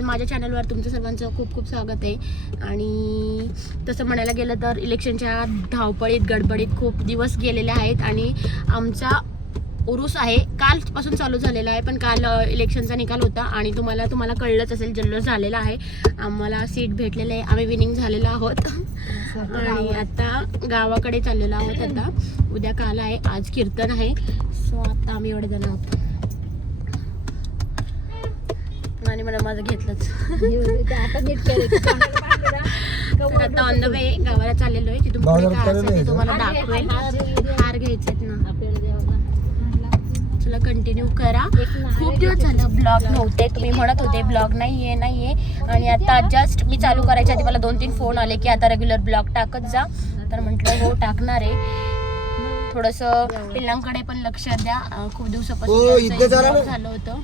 नमस्कार, माझ्या चॅनलवर तुमचं सर्वांचं खूप खूप स्वागत आहे. आणि तसं म्हणायला गेलं तर इलेक्शनच्या धावपळीत गडबडीत खूप दिवस गेलेले आहेत आणि आमचा उरूस आहे कालपासून चालू झालेला आहे. पण काल इलेक्शनचा निकाल होता आणि तुम्हाला कळलंच असेल, जल्लोष झालेला आहे. आम्हाला सीट भेटलेलं आहे, आम्ही विनिंग झालेलो आहोत आणि आता गावाकडे चाललेलो आहोत. आता उद्या काल आहे, आज कीर्तन आहे. सो आता आम्ही एवढे जण आहोत आणि मला माझं घेतलंच. आता ऑन द वे गावाला चाललेलो आहे. तिथून पुढे काय असेल ते तुम्हाला दाखवेल. हार घ्यायचे ना आपल्याला. चला कंटिन्यू करा. खूप दिवस झालं ब्लॉग नव्हते, तुम्ही म्हणत होते ब्लॉग नाहीये आणि आता जस्ट मी चालू करायच्या आधी मला 2-3 फोन आले की आता रेग्युलर ब्लॉग टाकत जा. तर म्हटलं हो टाकणार आहे. थोडंसं पिल्लांकडे पण लक्ष द्या, खूप दिवसापासून झालं होतं.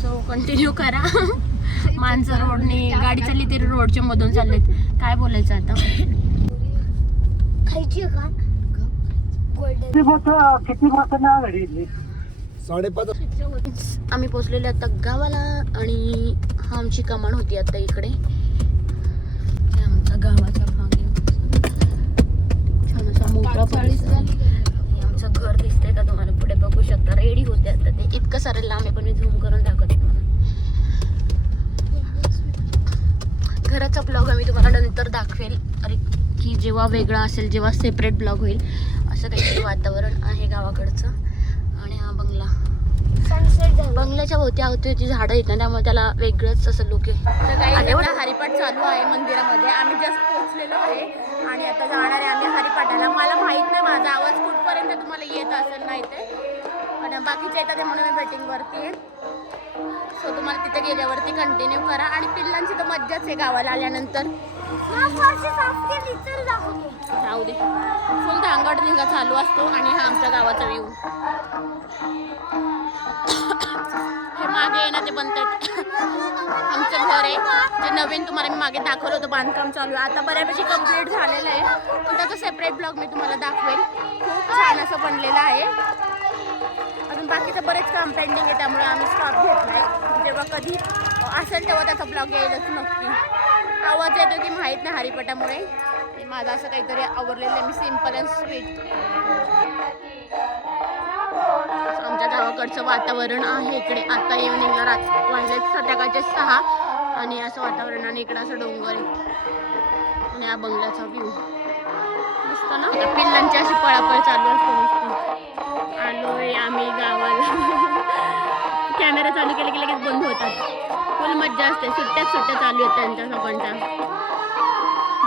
सो कंटिन्यू करा. माणसं रोडने गाडी चालली तरी रोडच्या मधून चाललेत. काय बोलायचं आता. खायची का आम्ही पोहोचलेलो आता गावाला आणि हा आमची कमान होती आता इकडे. आमचा गावाचा भाग छान असा मोकळा आमचं घर दिसतंय का तुम्हाला पुढे बघू शकता. रेडी होते आता ते. इतकं सारं लांब आहे पण मी झूम करून दाखवते तुम्हाला. घराचा ब्लॉग आम्ही तुम्हाला नंतर दाखवेल, अरे की जेव्हा वेगळा असेल, जेव्हा सेपरेट ब्लॉग होईल. असं काहीतरी वातावरण आहे गावाकडचं. आणि हा बंगला, बंगल्याच्या भोवती अवतीची झाडं आहेत ना, त्यामुळे त्याला वेगळंच असं लुक आहे. तर काही हरिपाठ चालू आहे मंदिरामध्ये. आम्ही जस्ट पोहोचलेलो आहे आणि आता जाणार आहे आम्ही हरिपाठाला. मला माहित नाही माझा आवाज कुठपर्यंत तुम्हाला येत असेल नाही ते, पण बाकीचे येतात म्हणून मी वेटिंगवरती आहे. सो तुम्हाला तिथे गेल्यावरती कंटिन्यू करा. आणि पिल्लांची तर मज्जाच आहे गावाला आल्यानंतर. जाऊ दे, फुल धांगड धिंगा चालू असतो. आणि हा आमच्या गावाचा व्ह्यू. हे मागे आहे ना ते बनतात आमचं घर आहे, जे नवीन तुम्हाला मी मागे दाखवलं होतं. बांधकाम चालू आहे, आता बऱ्यापैकी कम्प्लीट झालेलं आहे. पण त्याचं सेपरेट ब्लॉग मी तुम्हाला दाखवेल. खूप छान असं बनलेलं आहे. अजून बाकीचं बरेच काम पेंडिंग आहे, त्यामुळे आम्ही स्टॉप घेतलाय. जेव्हा कधी असेल तेव्हा त्याचा ब्लॉग येईलच नक्की. आवाज येतो की माहीत नाही हरिपाठामुळे. माझं असं काहीतरी आवरलेलं आहे, मी सिम्पल अँड स्वीट. आमच्या गावाकडचं वातावरण आहे इकडे. आता इव्हनिंगला वाजले संध्याकाळचे 6 आणि असं वातावरण. आणि इकडं असं डोंगर आहे आणि हा बंगल्याचा व्ह्यू मस्त ना. पिल्लांची अशी पळापळ चालू असते मस्त. आलोय आम्ही गावाला. कॅमेरा चालू केले की लगेच बंद होतात. फुल मज्जा असते. सुट्ट्या चालू आहेत त्यांच्या सगळ्यांच्या.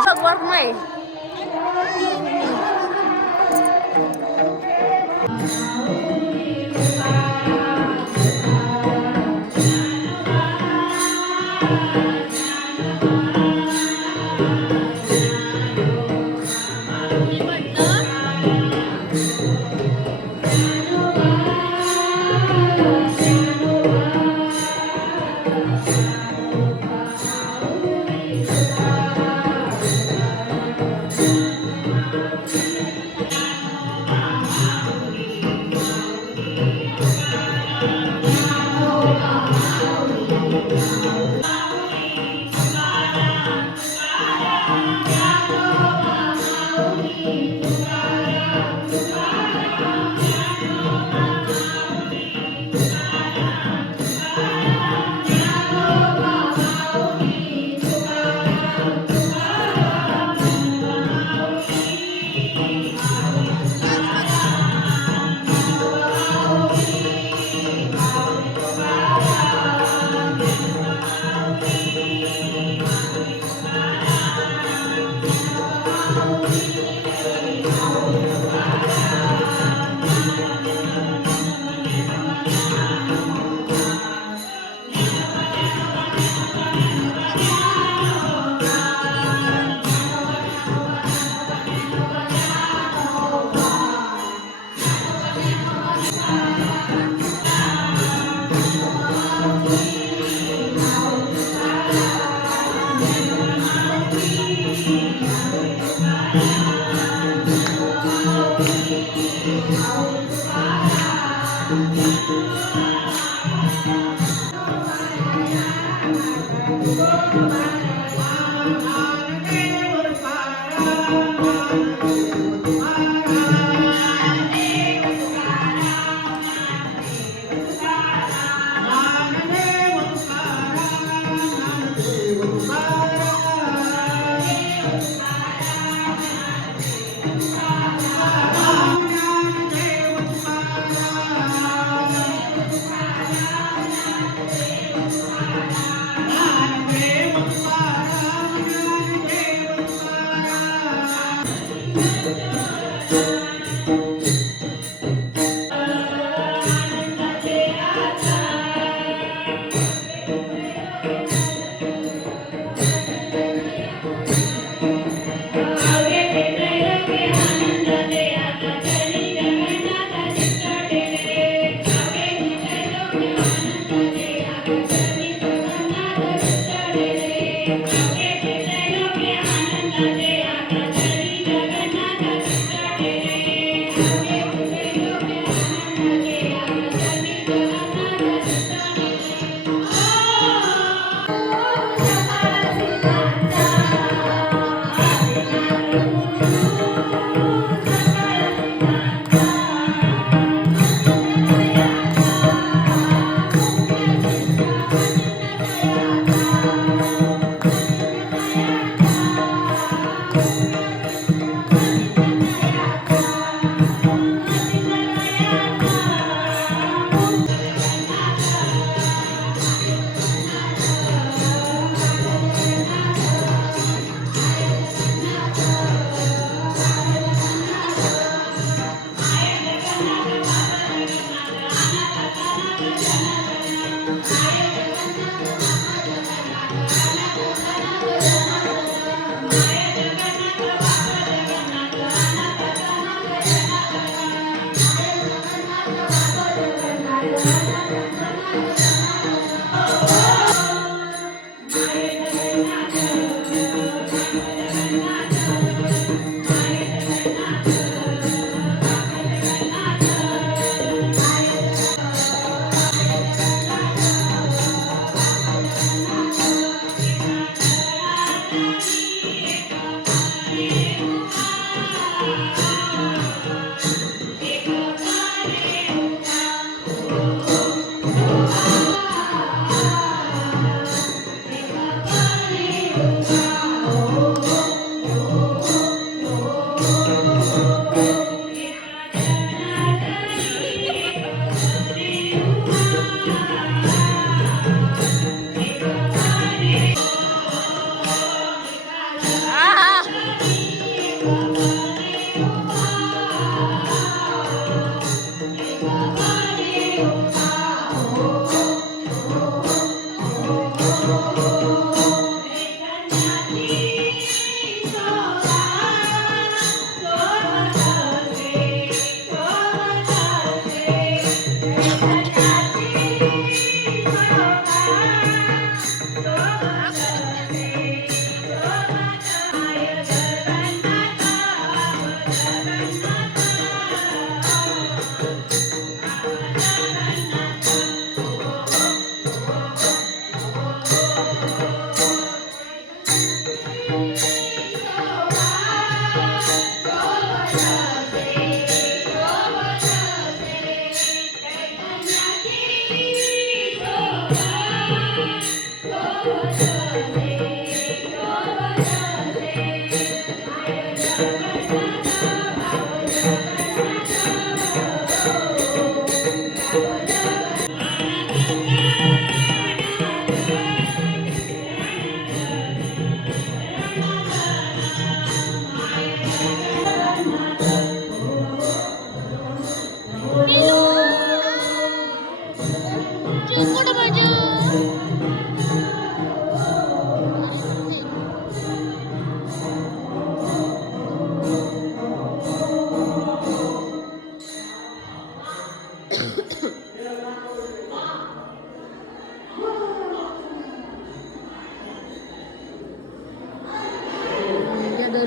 भगवान नाही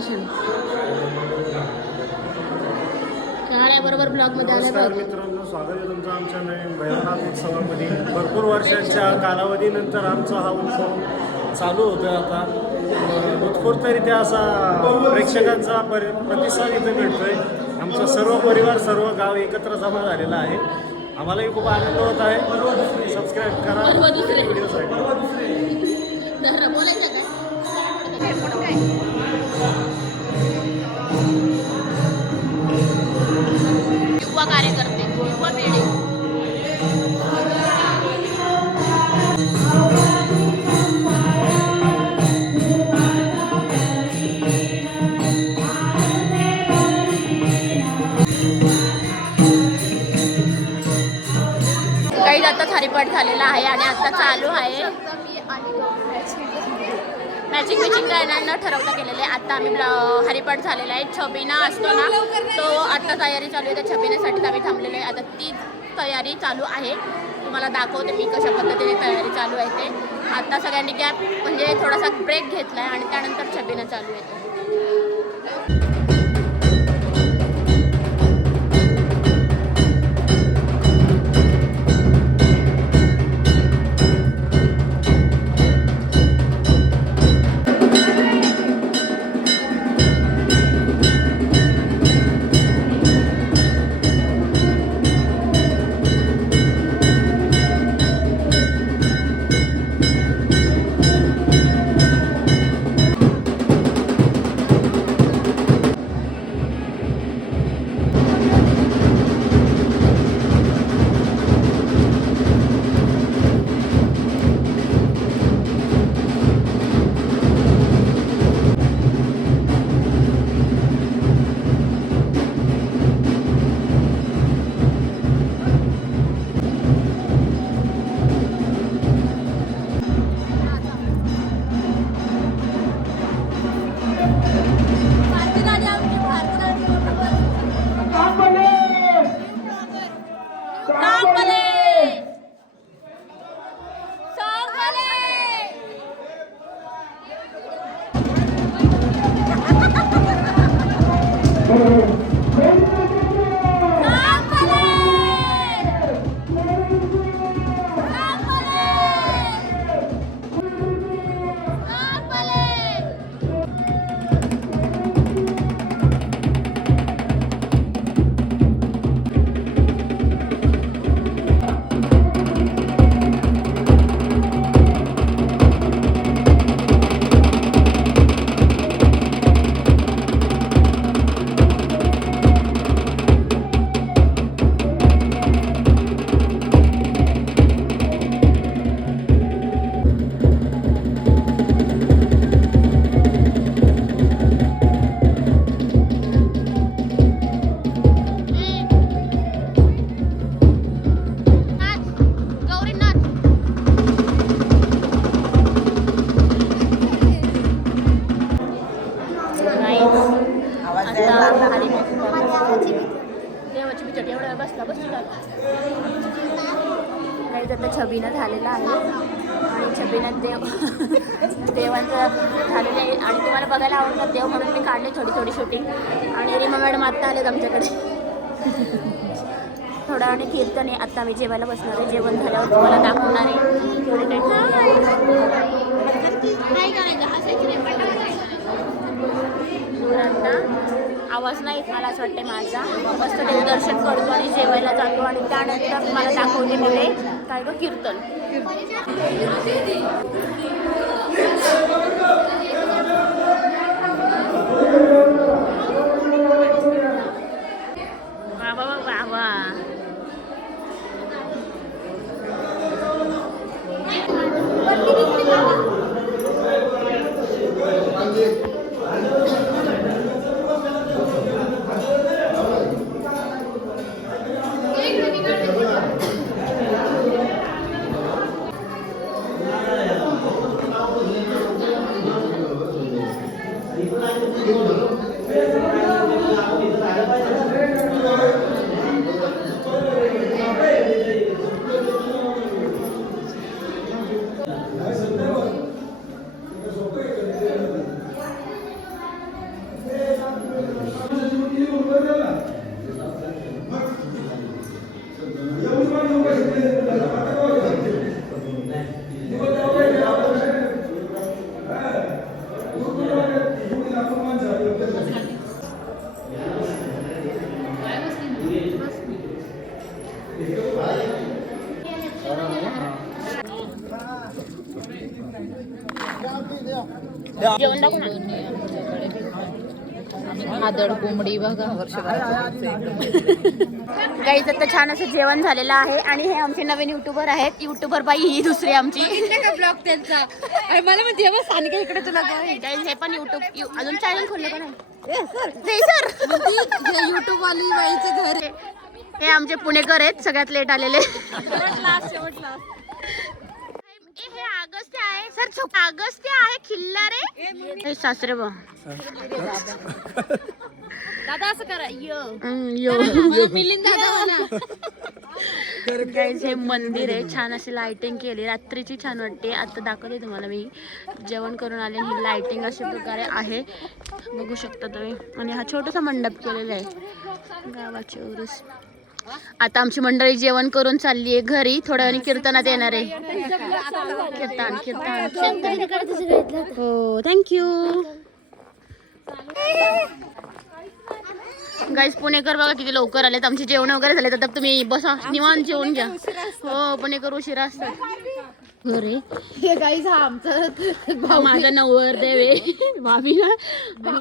दर्शन बरोबर ब्लॉग मध्ये आल्या नमस्कार मित्रांनो, स्वागत आहे तुमचं आमच्या नवीन भैरवनाथ उत्सवामध्ये. भरपूर वर्षांच्या कालावधीनंतर आमचा हा उत्सव चालू होतो. आता उत्स्फूर्तरित्या असा प्रेक्षकांचा प्रतिसाद इथं मिळतोय. आमचा सर्व परिवार, सर्व गाव एकत्र जमा झालेला आहे. आम्हालाही खूप आनंद होत आहे. सबस्क्राईब करा व्हिडिओसाठी. युवा कार्यकर्ते, युवा पिढी. काही आता हरिपाठ झालेला आहे आणि आता चालू आहे मॅचिंग काय न ठरवता गेलेले. आता आम्ही हरिपाठ झालेला आहे. छबिना असतो ना, तो आता तयारी चालू आहे. त्या छबिनेसाठी आम्ही थांबलेलो आहे. आता ती तयारी चालू आहे. तुम्हाला दाखवते मी कशा पद्धतीने तयारी चालू आहे ते. आता सगळ्यांनी गॅप म्हणजे थोडासा ब्रेक घेतला आहे आणि त्यानंतर छबिना चालू आहे. देवाची बिचट एवढा बसला काही आता छबिना झालेला आहे आणि छबिनात देवांचं झालेलं आहे. आणि तुम्हाला बघायला आवडतात देव म्हणून मी काढले थोडी शूटिंग. आणि रीमा मॅडम आत्ता आलेत आमच्याकडे. थोडा आणि कीर्तन आहे. आत्ता आम्ही जेवायला बसणार आहे. जेवण झाल्यावर तुम्हाला दाखवणार आहे. आता आवाज नाही येत मला असं वाटतं माझा. मस्त देवदर्शन करतो आणि जेवायला जातो आणि त्यानंतर मला दाखवते मिळे काय गं कीर्तन. बाबा जेवण दाखव ना. आदड कोंबडी बघा काही तर छान असं जेवण झालेलं आहे. आणि हे आमचे नवीन युट्यूबर आहेत. युट्यूबर बाई ही दुसरी आमची ब्लॉग त्यांचा. मला म्हणजे सानिका इकडे तुला हे पण युट्यूब अजून चॅनल खोलले पण आहे सर. युट्यूब वाली बाईचं घर. हे आमचे पुणेकर आहेत सगळ्यात लेट आलेले. हे अगस्त्य आहे सर. अगस्त्य आहे खिल्लारे. हे सासरे बा दादा असं करा. मिलिंद दादा म्हणा. हे मंदिर आहे. छान अशी लाइटिंग केली. रात्रीची छान वाटते. आता दाखवते तुम्हाला मी. जेवण करून आले. ही लाइटिंग अशा प्रकारे आहे बघू शकता तुम्ही. आणि हा छोटासा मंडप केलेला आहे गावाचे उरूस. आता आमची मंडळी जेवण करून चालली आहे घरी. थोड्या वेळाने कीर्तनात येणार आहे. कीर्तन कीर्तन हो थँक्यू. गाईस पुणेकर बघा किती लवकर आलेत. आमचे जेवण वगैरे झाले तर तुम्ही बसा निवांत जेवण घ्या. हो पुणेकर उशिरा असतात. घरे हे गाईज हा आमचा माझा नवरदेव आहे भाभी ना.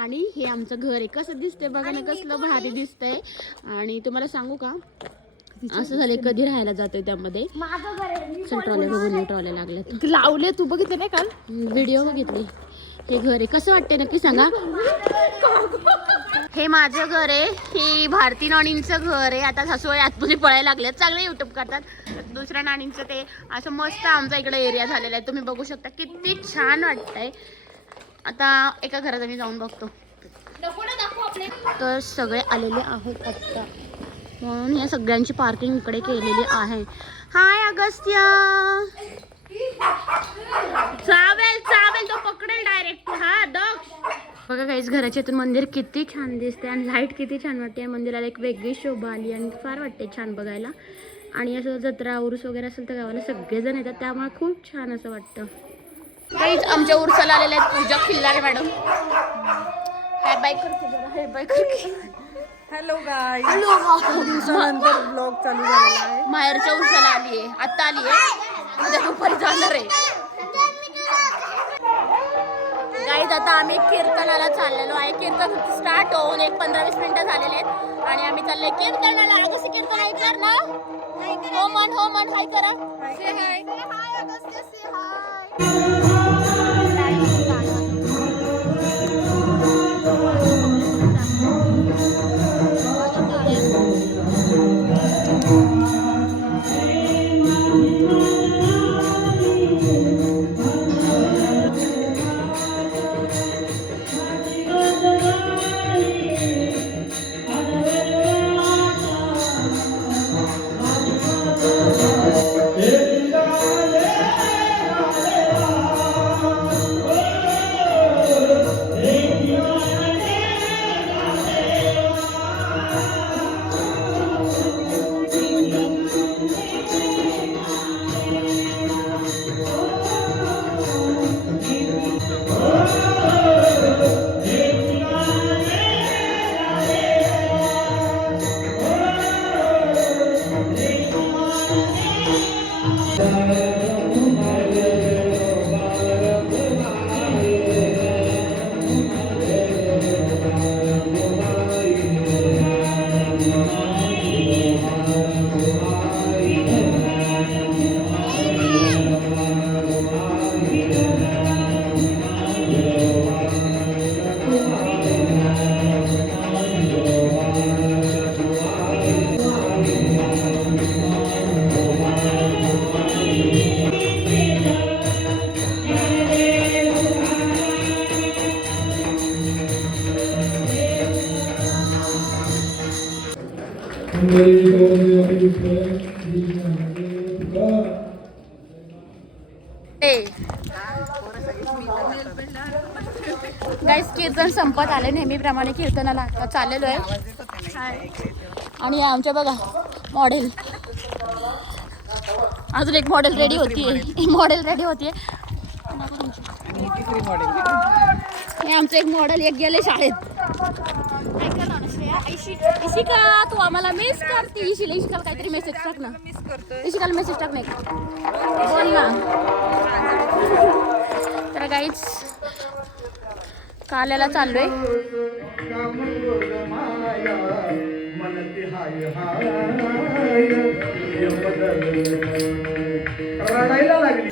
आणि हे आमचं घर आहे. कसं दिसतंय बघा ना. कसलं भारी दिसतंय. आणि तुम्हाला सांगू का असं झालंय कधी राहायला जातोय त्यामध्ये. ट्रॉले बघून ट्रॉले लागलेत लावले. तू बघितलं नाही काल व्हिडिओ बघितली. हे घर आहे. कसं वाटतंय नक्की सांगा. हे माझं घर आहे. हे भारती नानींचं घर आहे. आता सासूबाई आतमध्ये पळायला लागलेत. चांगले युट्यूब करतात. दुसऱ्या नानींचं ते असं मस्त आमचा इकडे एरिया झालेला आहे. तुम्ही बघू शकता किती छान वाटतंय. आता एका घरात आम्ही जाऊन बघतो. तर सगळे आलेले आहेत आत्ता म्हणून या सगळ्यांची पार्किंग इकडे केलेली आहे. हाय अगस्त्य. चावेल चावेल तो पकडेल डायरेक्ट. हा दक्ष बघा काहीच घराच्या इथून मंदिर किती छान दिसते. आणि लाईट किती छान वाटते. मंदिराला एक वेगळी शोभा आली आणि फार वाटते छान बघायला. आणि असं जत्रा उरूस वगैरे असेल तर गावाला सगळेजण येतात. त्यामुळे खूप छान असं वाटतं. काहीच आमच्या उरसाला आलेल्या आहेत पूजा खिल्लारे मॅडम. हाय बाय करते जरा. हाय बाय करते. Hello guys. दिवसानंतर ब्लॉग चालू झालेला आहे. माहेरच्या उरसाला आली आहे. आता आली आहे. उद्या दुपारी जाणार आहे. गाईज आता आम्ही कीर्तनाला चाललेलो आहे. कीर्तन स्टार्ट होऊन एक 15-20 मिनिटं झालेले आहेत. आणि आम्ही चाललोय कीर्तनाला. कसं कीर्तन ऐकणार ना. हो मन हाय करा. गाईस कीर्तन संपत आले. नेहमीप्रमाणे कीर्तनाला आता चाललेलो आहे. आणि आमच्या बघा मॉडेल. अजून एक मॉडेल रेडी होतीये. हे आमचं एक मॉडेल एक गेले शाळेत. इशिका तू आम्हाला मिस करते. इशिकाला काहीतरी मेसेज टाक ना. इशिकाला मेसेज टाक नाही बोल ना. तर काहीच काल्याला चाललोय. रडायला लागली.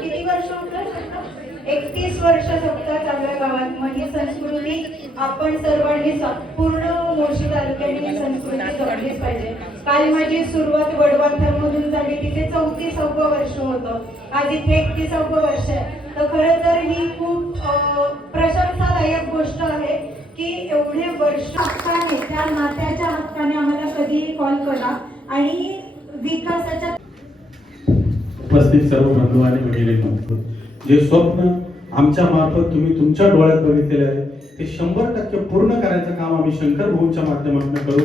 किती वर्ष होतं? 31 वर्ष सप्ताह आपल्या गावात म्हणजे संस्कृती आपण सर्वांनी पूर्ण मोर्शी तालुक्याने ही संस्कृती जपलीच पाहिजे. काल माझी सुरुवात वडवाथर मधून झाली, तिथे 34वं वर्ष होतं, आज इथे 31वं वर्ष आहे. तर खरं तर ही खूप प्रशंसादायक गोष्ट आहे की एवढे वर्ष हक्काने त्या नात्याच्या हक्काने आम्हाला कधीही कॉल करा आणि विकासाच्या उपस्थित सर्व बंधू आणि भगिनी, जे स्वप्न आमच्या मार्फत तुम्ही तुमच्या डोळ्यात बघितलेले आहे ते 100% पूर्ण करायचं काम आम्ही शंकर भाऊंच्या माध्यमातून करू.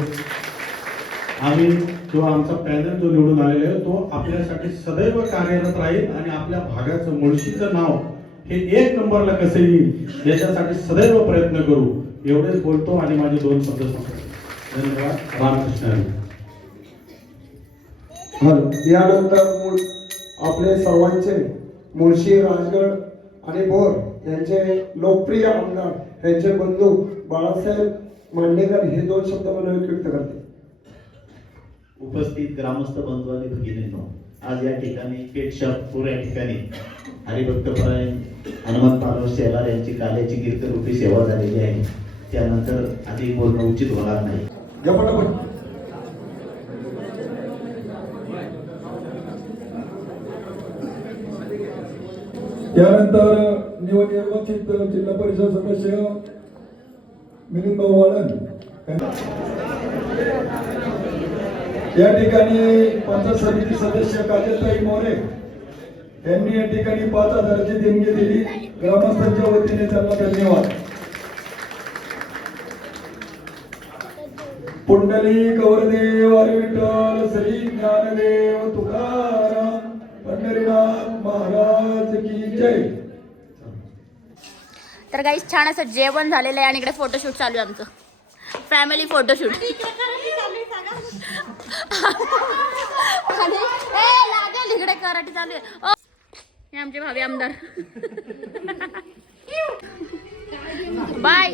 आम्ही किंवा आमचा पॅनल जो निवडून आलेला आहे तो आपल्यासाठी सदैव कार्यरत राहील आणि आपल्या भागाचं मुळशीचं नाव हे 1 नंबरला कसं येईल याच्यासाठी सदैव प्रयत्न करू. एवढेच बोलतो आणि माझे 2 शब्द संपवतो. धन्यवाद. रामकृष्ण हरी. यानंतर आपले सर्वांचे मुळशी, राजगड आणि बोर यांचे लोकप्रिय आमदार यांचे बंधू बाळासाहेब मांडेकर हे 2 शब्द मला व्यक्त करते. उपस्थित ग्रामस्थ बंधू आणि भगिनींनो, आज या ठिकाणी पेठशापूर या ठिकाणी हरिभक्तपरायण हनुमंत मानव शेलार यांची काल्याची कीर्तरूपी सेवा झालेली आहे. त्यानंतर अधिक बोलणं उचित होणार नाही. या पटापट. त्यानंतर नवनिर्वाचित जिल्हा परिषद सदस्य मिलिंद भाऊ वाळन या ठिकाणी पंचायत समिती सदस्य काजलताई मोरे यांनी या ठिकाणी 5,000ची देणगी दिली. ग्रामस्थांच्या वतीने त्यांना धन्यवाद. पुंडलिक गौरदेव हरी विठ्ठल श्री ज्ञानदेव तुकाराम पंढरीनाथ महाराज की जय. तर गाईस छान असं जेवण झालेलं आहे आणि इकडे फोटोशूट चालू आहे आमचं. Family photoshoot. लागेल इकडे कराटे चालू आहे. हे आमचे भावी आमदार. बाय.